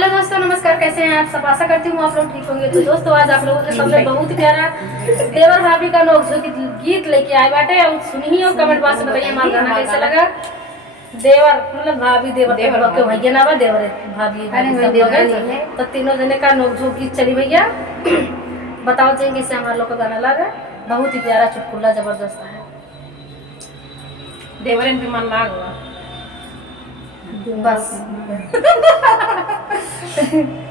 Hello दोस्तों, नमस्कार। कैसे हैं आप सब? आशा करती हूँ आप लोग ठीक होंगे। तो दोस्तों, आज आप लोगों के सामने बहुत प्यारा देवर भाभी का नोकझोंक गीत लेके आए बाटे और सुनिए और कमेंट बॉक्स में बताइए हमारा गाना कैसा लगा। देवर मतलब भाभी देवर के भैया ना बा देवर भाभी तो तीनों जने का नोकझोंक गीत चली भैया। बताओ चाहिए कैसे हमारे लोग का गाना लगा। बहुत ही प्यारा चुटकुला जबरदस्त है। देवरन पे मन लाग बस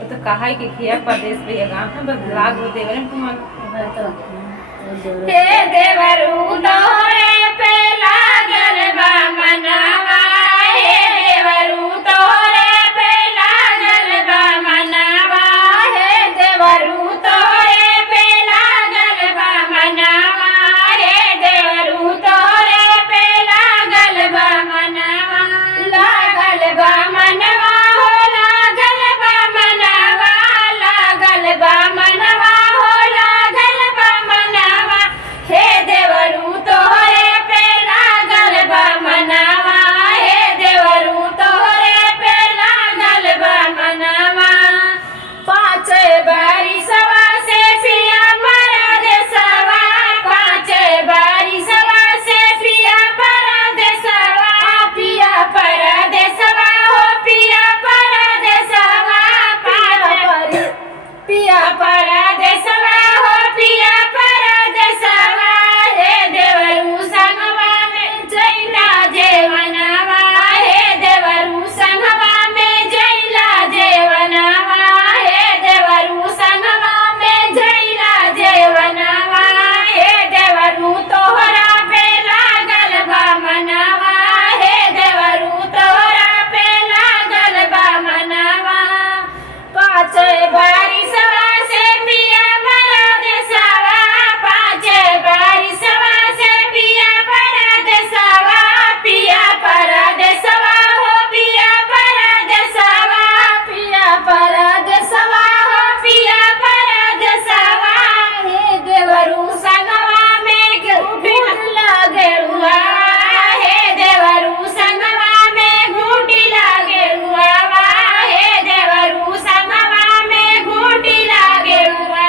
तो कहा है कि किया परदेश पे ये गाँव है बस लाग वो देवरन पे मन हे देवरू तोरे पे लागल बा मनवा, हे देवरू तोरे पे लागल बा मनवा, हे देवरू तोरे पे लागल बा मनवा, हे देवरू तोरे पे लागल बा मनवा, लागल बा मनवा हो लागल बा मनवा, लागल बा मनवा हो लागल बा मनवा, हे देवरू तोरे पे लागल बा मनवा, हे देवरू तोरे पे लागल बा मनवा। पाँच बारिशवा से पिया परदेसवा, पाँच बारिशवा से पिया परदेसवा, पिया परदेसवा हो पिया परदेसवा, पिया परदेसवा हो पिया परदेसवा, हे देवरू संगवा में जैला जेवनवा, हे देवरू संगवा में जैला जेवनवा, हे देवरू संगवा में जैला जेवनवा, हे देवरू तोहरा पे लागल बा मनवा, हे देवरू तोहरा पे लागल बा मनवा। पाँच बारिशवा से पिया परदेसवा, पाँच बारिशवा से पिया परदेसवा, पिया परदेसवा हो पिया परदेसवा, पिया परदेसवा हो पिया परदेसवा, हे देवरू संगवा में घूट लागेलुआ, हे देवरू संगवा में घूटी लागेलुआ, हे देवरू संगवा में घूटी लागेलुआ,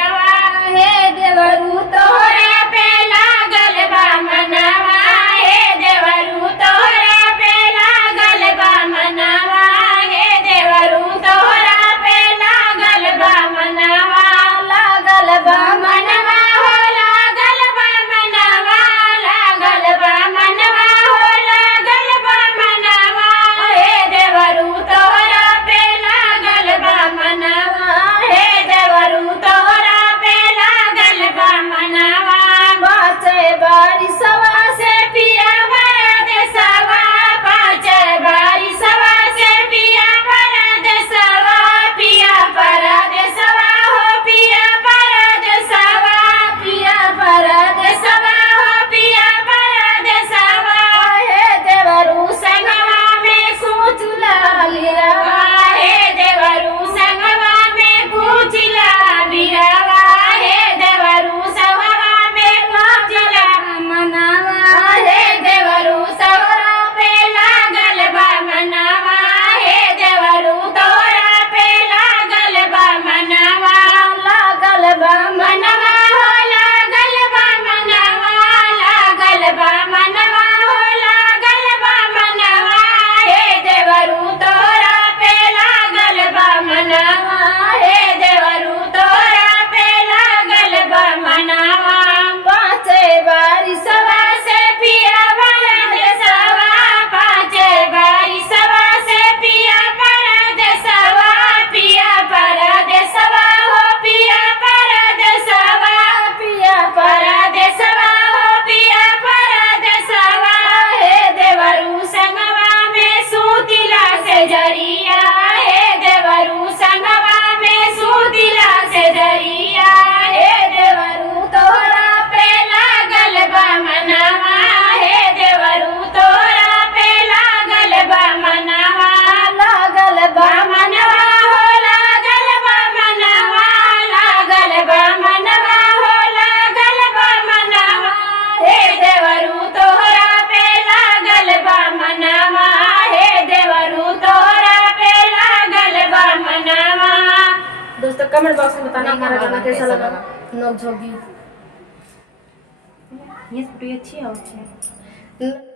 हे देवरू तोहरा पे लागल बा मनवा, हे देवरू तोहरा पे लागल बा मनवा, हे देवरू तोहरा पे लागल बा मनवा, लागल बा मनवा हो लागल बा मनवा, लागल बा मनवा हो लागल बा मनवा, हे देवरू तोहरा पे लागल बा मनवा, हे देवरू तोहरा पे लागल बा मनवा। पाँच बारिशवा से पिया परदेसवा, पाँच बारिशवा से पिया परदेसवा, पिया परदेसवा हो पिया परदेसवा, पिया परदेसवा हो पिया परदेसवा, हे देवरू संगवा में कुछ लागिरवा, हे देवरू संगवा में कुछ लागिरवा, हे देवरू संगवा में कुछ ला मना कमेंट बॉक्स में बताना नहीं, हमारा गाना गाना कैसा कैसा लगा, लगा। नोक झोंक गीत। ये स्टोरी अच्छी है।